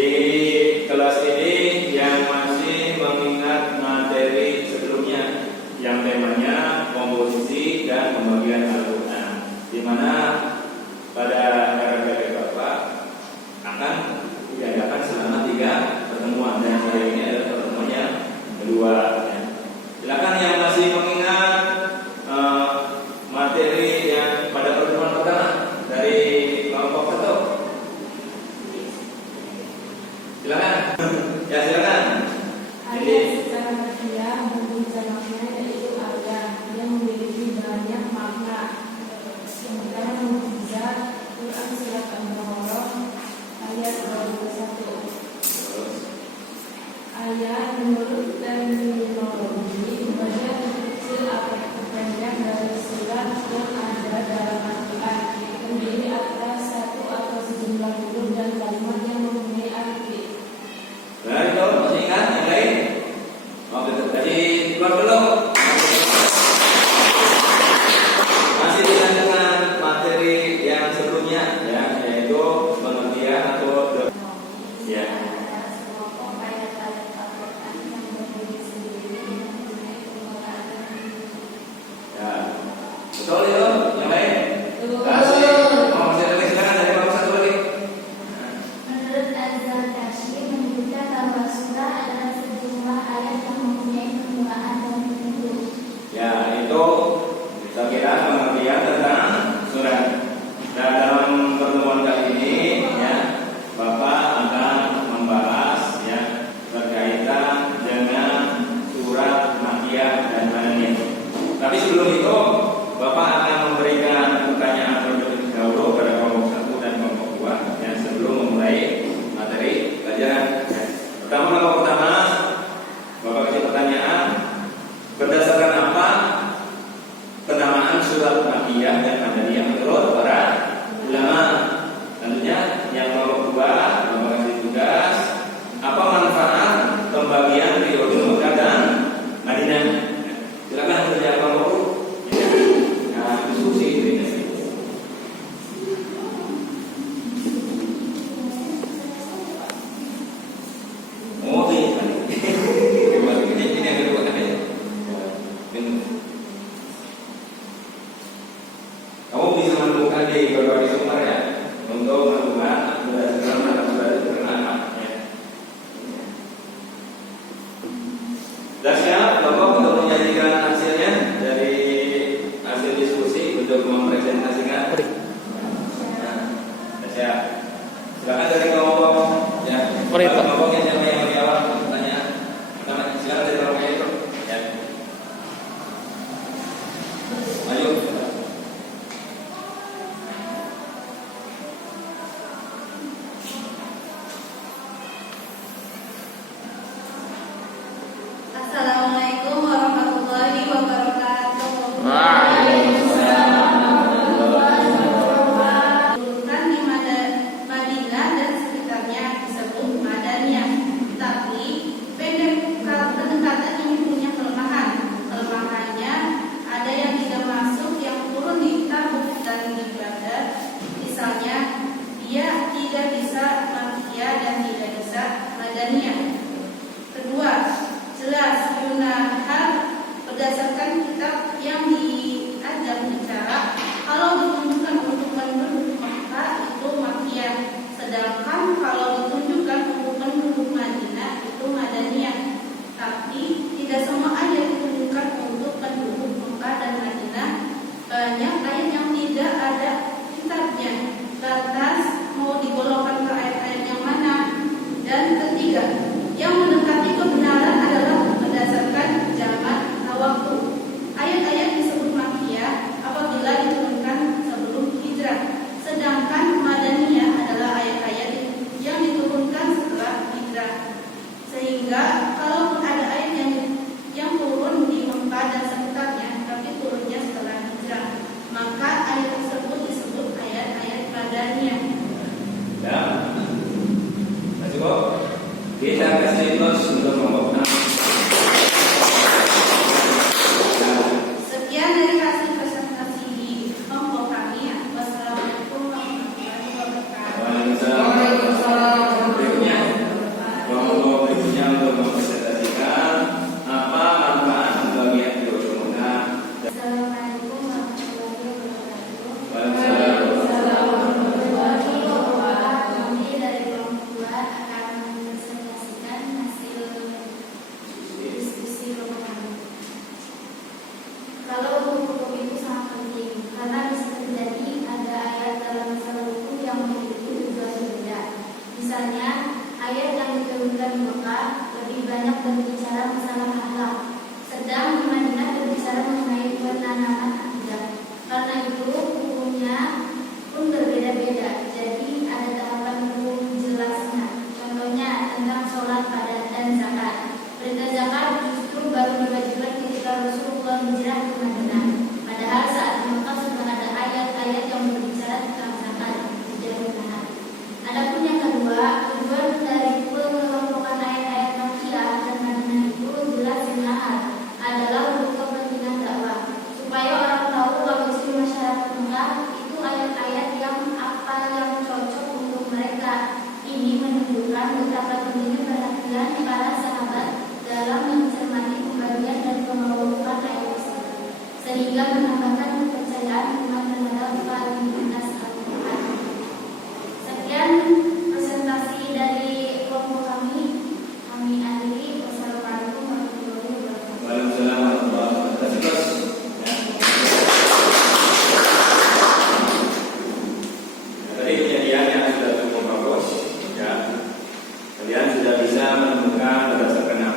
Di kelas ini yang masih mengingat materi sebelumnya yang temanya komposisi dan pembagian Al-Quran, di mana pada RPP Bapak akan diadakan selama 3 pertemuan dan hari ini adalah pertemuan yang kedua. Silakan yang masih mengingat materi yang pada pertemuan pertama dari kelompok 1. Silakan. Ya, silakan. Ayat secara ketiga berbicaranya yaitu ayat yang memiliki banyak makna. Sementara mukjizat Quran surat Al-Baqarah ayat 21. Ayat menurut terminologi bagian kecil atau terpanjang dari surat yang ada dalam Al-Quran terdiri atas satu atau sejumlah huruf dan kalimat yang mempunyai arti. Nah, itu masih ingat yang lain? Oke, jadi keluar dulu. Masih dilanjutkan materi yang sebelumnya, ya, yaitu pengertian atau ya. Ya, betul itu. Yang lain? Kasih. Mau masih ada lagi, silakan dari kelompok 1 lagi. Menurut Az-Zarkashi menyebutkan bahwa surah adalah sejumlah ayat yang mempunyai permulaan dan penutup. Ya, itu kita kira pengertian tentang surat. Dan dalam pertemuan kali ini, ya, Bapak akan membahas ya berkaitan dengan surat Makkiyah dan Madaniyah. Tapi sebelum itu, Bapak akan memberikan pertanyaan terlebih dahulu pada kelompok 1 dan kelompok 2 ya, sebelum memulai materi pelajaran. Ya. Pertama, kelompok pertama, Bapak kasih pertanyaan, berdasarkan apa penamaan surat Makkiyah dan Madaniyah menurut para ulama? Tentunya yang kelompok 2, Bapak kasih tugas, apa manfaat pembagian periode Mekah dan Madinah? Silakan kerja kelompok. Nah, diskusi ini. Oh, ini yang kedua kan ya? Kamu bisa menemukan di berbagai sumber ya untuk menemukan berdasarkan mana sudah diterima ya. Sudah siap Bapak untuk menyajikan hasilnya dari hasil diskusi untuk mempresentasikan? Nah, sudah siap. Silakan dari kelompok ya. Kelompok yang lebih awal pertanyaan. Silakan dari kelompok itu. Ya. Ayo. Assalamualaikum warahmatullahi wabarakatuh. Urutan di Madinah dan sekitarnya disebut Madaniyah. Tapi pendekatan ini punya kelemahan. Kelemahannya ada yang tidak masuk yang turun di Tabuk dan di Badar. Misalnya, dia tidak bisa Makkiyah dan tidak bisa Madaniyah. Kedua, jelas Yunahar berdasarkan kitab yang diajak bicara kalau ditunjukkan untuk penduduk Makkah itu Makkiyah, sedangkan kalau ditunjukkan untuk penduduk Madinah itu Madaniyah. Tapi tidak semua ayat ditunjukkan untuk penduduk Makkah dan Madinah. Banyak ayat yang tidak ada kitabnya. Lantas mau digolongkan ke ayat-ayat yang mana? Dan ketiga, yang mendekati kebenaran adalah berdasarkan zaman waktu. Ayat-ayat disebut Makkiyah apabila diturunkan sebelum hijrah, sedangkan Madaniyah adalah ayat-ayat yang diturunkan setelah hijrah. Sehingga kalaupun ada ayat yang turun di Mekah dan sekitarnya, tapi turunnya setelah hijrah, maka ayat tersebut disebut ayat-ayat Madaniyah. Ya. Cukup. Kita kasih terus untuk kelompok 6. Sekian dari hasil presentasi di kelompok kami. Wassalamualaikum warahmatullahi wabarakatuh. Waalaikumsalam. Berikutnya.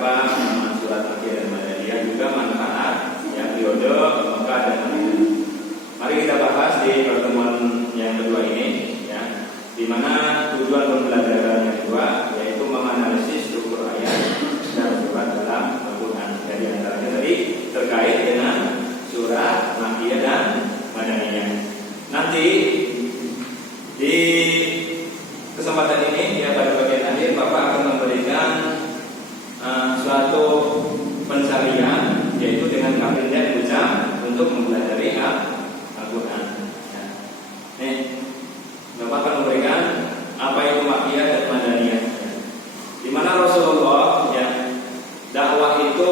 beberapa surat Makkiyah dan Madaniyah juga manfaat yang periode Mekah dan Madinah. Mari kita bahas di pertemuan yang kedua ini, ya, di mana tujuan pembelajaran yang kedua yaitu menganalisis struktur ayat dan surat dalam Al-Quran. Jadi antaranya tadi terkait dengan surat Makkiyah dan Madaniyah. Nanti di kesempatan ini, ya, pada bagian akhir Bapak akan memberikan suatu pencarian, yaitu dengan kafir dan hujah untuk mempelajari Al-Quran. Ya. Nih, Bapak akan memberikan apa itu Makkiyah dan Madaniyah. Di mana Rasulullah, ya, dakwah itu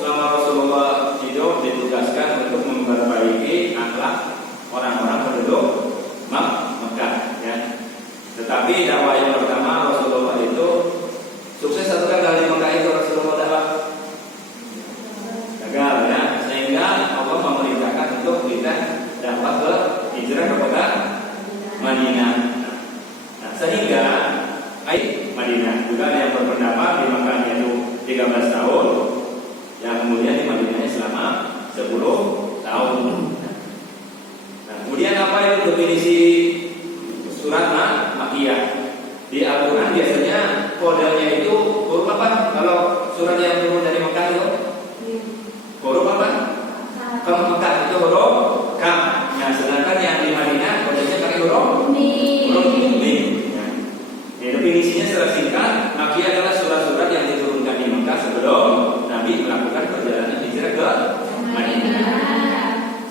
selama Rasulullah hidup ditugaskan untuk memperbaiki akhlak orang-orang penduduk Mekah, ya. Tetapi dakwah yang pertama Rasulullah itu sukses atau gagal di Mekah itu Rasulullah dakwah? Gagal, ya. Sehingga Allah memerintahkan untuk kita dakwah ke hijrah ke kota Madinah. Nah, sehingga Madinah juga ada yang berpendapat di Mekah itu 13 tahun, yang kemudian di Madinah selama 10 tahun. Nah, kemudian apa itu definisi surat Makkiyah? Di Al-Quran biasanya kodenya itu huruf apa? Kalau surat yang turun dari Mekah itu huruf apa? Kalau Mekah itu huruf Kaf. Nah, sedangkan yang di Madinah kodenya pakai huruf Mim. Nah, definisinya secara singkat, Makkiyah adalah surat-surat yang diturunkan di Mekah sebelum Nabi melakukan perjalanan hijrah ke Madinah.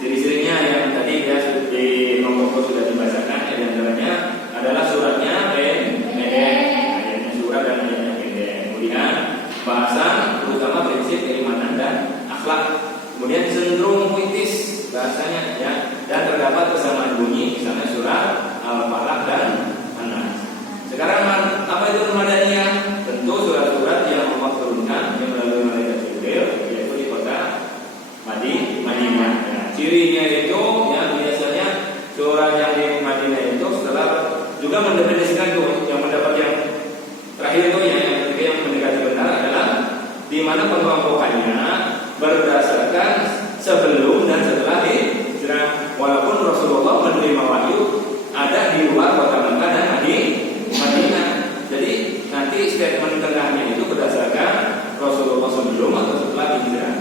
Ciri-cirinya yang tadi ya di kelompok sudah dibacakan, ya, diantaranya adalah suratnya pendek, ayatnya surat dan ayatnya pendek. Kemudian bahasan terutama prinsip keimanan dan akhlak. Kemudian cenderung puitis bahasanya, ya, dan terdapat kesamaan bunyi misalnya surat Al-Falaq dan An-Nas. Sekarang apa itu Madaniyah? Tentu surat-surat yang Allah turunkan yang melalui malaikat Jibril, yaitu di kota Madinah. Ya, cirinya itu, ya, biasanya surat yang di Madinah itu setelah juga mendefinisikan tuh yang mendapat yang terakhir itu, ya, yang ketiga yang mendekati benar adalah di mana pengelompokannya berdasarkan sebelum dan setelah hijrah. Walaupun Rasulullah menerima wahyu ada di luar kota Mekah dan Madinah. Jadi nanti statement tengahnya itu berdasarkan Rasulullah sebelum atau setelah hijrah.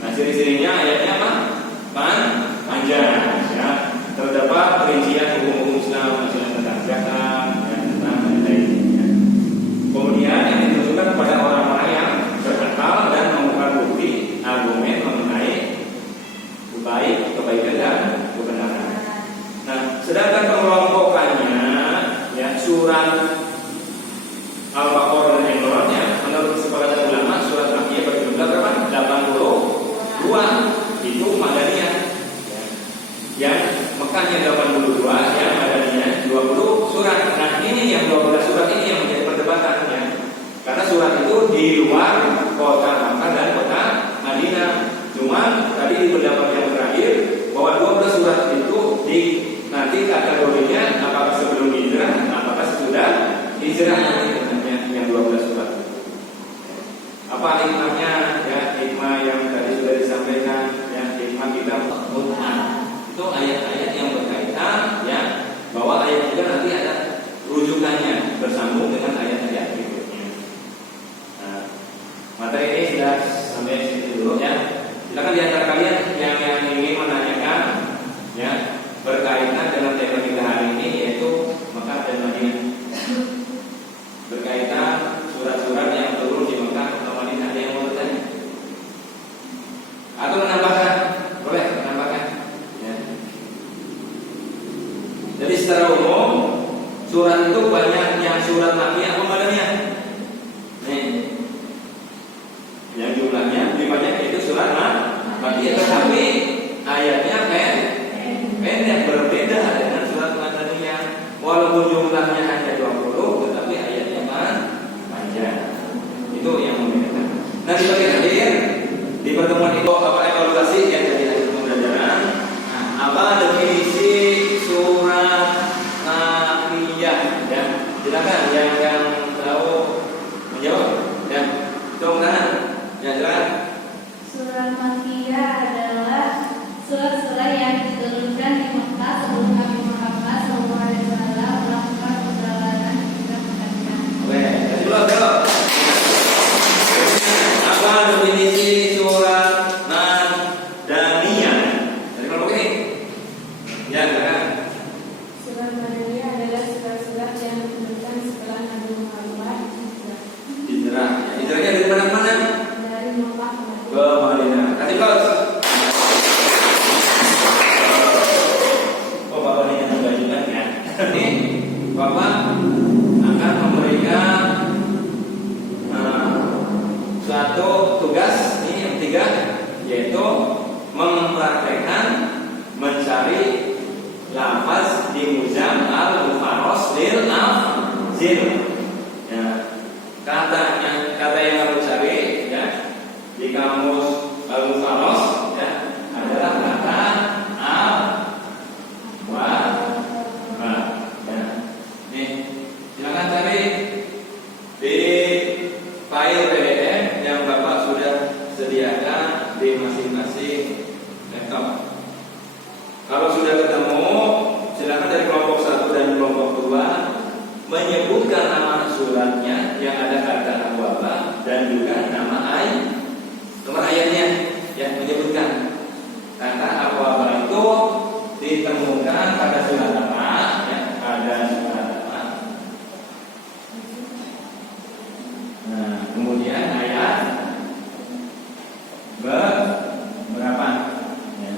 Nah, ciri-cirinya ayatnya apa? Panjang, ya. Terdapat perincian hukum-hukum Islam, misalnya tentang zakat, ya, tentang lain-lainnya. Kemudian yang ditujukan kepada orang-orang yang berakal dan menemukan bukti argumen mengenai kebaikan dan kebenaran. Nah, sedangkan pengelompokannya, ya, surat Al-Baqarah dan Imran, ya, menurut kesepakatan ulama surat Makkiyah berjumlah berapa? 82. Itu Madaniyah, ya. Yang Mekahnya 82, yang Madaniyah 20 surat. Nah, ini yang 12 surat ini yang menjadi perdebatan, ya. Karena surat itu di luar kota Mekah dan kota Madinah. Cuma tadi di pendapat yang terakhir bahwa 12 surat itu nanti kategorinya apakah sebelum hijrah, apakah sesudah hijrah, nanti yang 12 surat. Apa hikmahnya? Ya, hikmah yang tadi sudah disampaikan, ya, hikmah kita Al-Quran itu ayat-ayat yang berkaitan, ya, bahwa ayat juga nanti ada rujukannya bersambung dengan ayat-ayat berikutnya. Nah, materi ini sudah sampai situ dulu, ya. Silakan di antara kalian yang ingin menanyakan, ya, berkaitan dengan tema kita hari ini, yaitu Mekah dan Madinah. Berkaitan surat-surat yang turun di Mekah atau Madinah, ada yang mau bertanya? Atau menambahkan? Boleh menambahkan, ya. Jadi secara umum surat itu banyak yang surat Makkiyah atau Madaniyah. Nih, yang jumlahnya lebih banyak yaitu surat Makkiyah, tetapi ayatnya pendek, berbeda dengan surat Madaniyah. Walaupun jumlahnya hanya 20, tetapi ayatnya panjang. Itu yang membedakan. Nah, di bagian akhir di pertemuan itu apa evaluasi yang terjadi di pembelajaran? Apa definisi surat Makkiyah? Ya, silakan yang tahu menjawab. Ya, tolong tangan. kata yang kamu cari ya di kamus Al-Mufaros ya adalah kata al wa ba ya. Nih, silakan cari di file PDF yang Bapak sudah sediakan di masing-masing laptop. Kalau sudah ketemu, silakan dari kelompok 1 dan kelompok 2 menyebutkan nama suratnya yang ada kata apa dan juga nama nomor ayatnya yang menyebutkan kata apa itu ditemukan pada surat apa ya, pada surat apa. Nah, kemudian ayat berapa? Ya.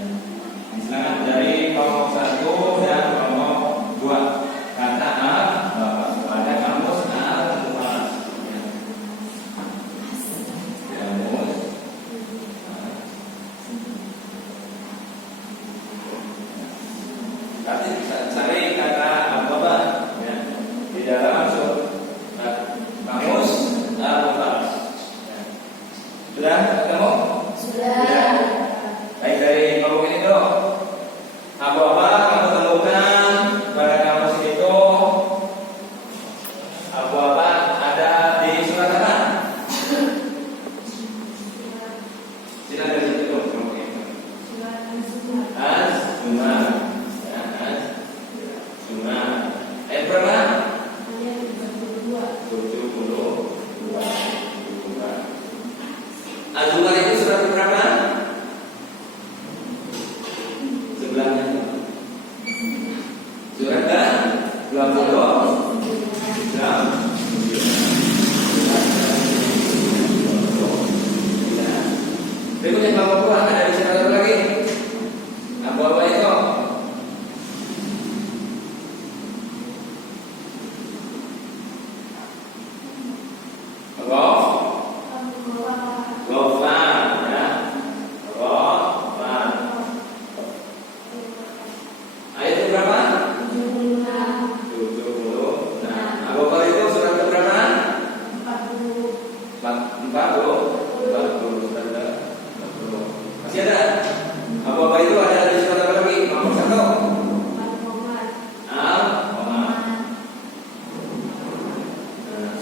Silakan dari kelompok 1 dan kelompok 2 kata apa pada kamus Al-Mufaros. Ya. Kamus. Nanti cari kata apa ya di dalam kamus Al-Mufaros. Ya. Sudah ketemu? Sudah. Baik, dari kelompok ini dulu. Apa kamu temukan pada kamus itu? Apa ada di surat apa? Silakan dari situ kelompok ini. Az-Zumar. Ya, Az-Zumar. Ayat berapa? 72. Az-Zumar itu surat berapa? Sebelahnya surat ke-20. Berikutnya kelompok 2 ada di surat apa lagi? Apa itu? Ghafar ya. Ghafar. Ayat berapa? 70. Nah, Ghafar itu surat berapa? 40. Masih ada? Apa itu ada di surat apa lagi? Nomor 1. Al-Qamar.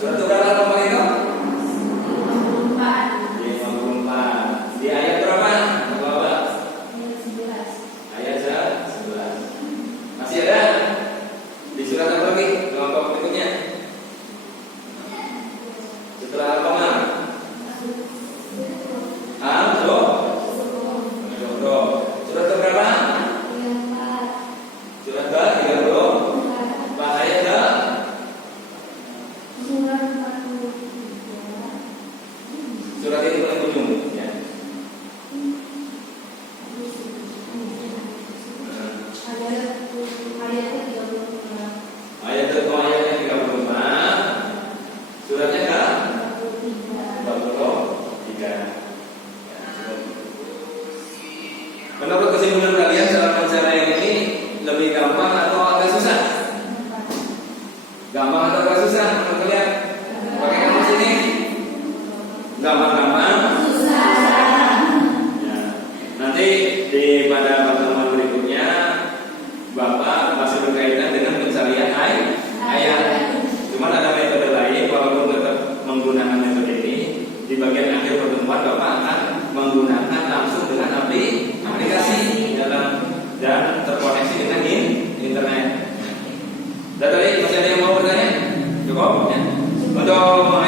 Surat berapa nomor itu? 54. Di ayat berapa? Berapa? Ayat 11. Masih ada? Di surat apa lagi? Kelompok berikutnya. Setelah Al-Qamar. Surat berapa? Surat ke-30. Ayat ke? Surat itu paling ujung ya. Ayat ke ayatnya 35. Suratnya ke 43. Menurut kesimpulan kalian cara yang ini lebih gampang atau agak susah? Gampang atau agak susah menurut kalian? Pakai kamus ini? Gampang-gampang? Susah. Ya. Nanti pada pertemuan berikutnya Bapak masih berkaitan dengan pencarian ayat. Cuma ada metode lain, walaupun tetap menggunakan metode ini. Di bagian akhir pertemuan Bapak akan menggunakan langsung dengan aplikasi dan terkoneksi dengan internet. Dan tadi masih ada yang mau bertanya? Cukup ya. Untuk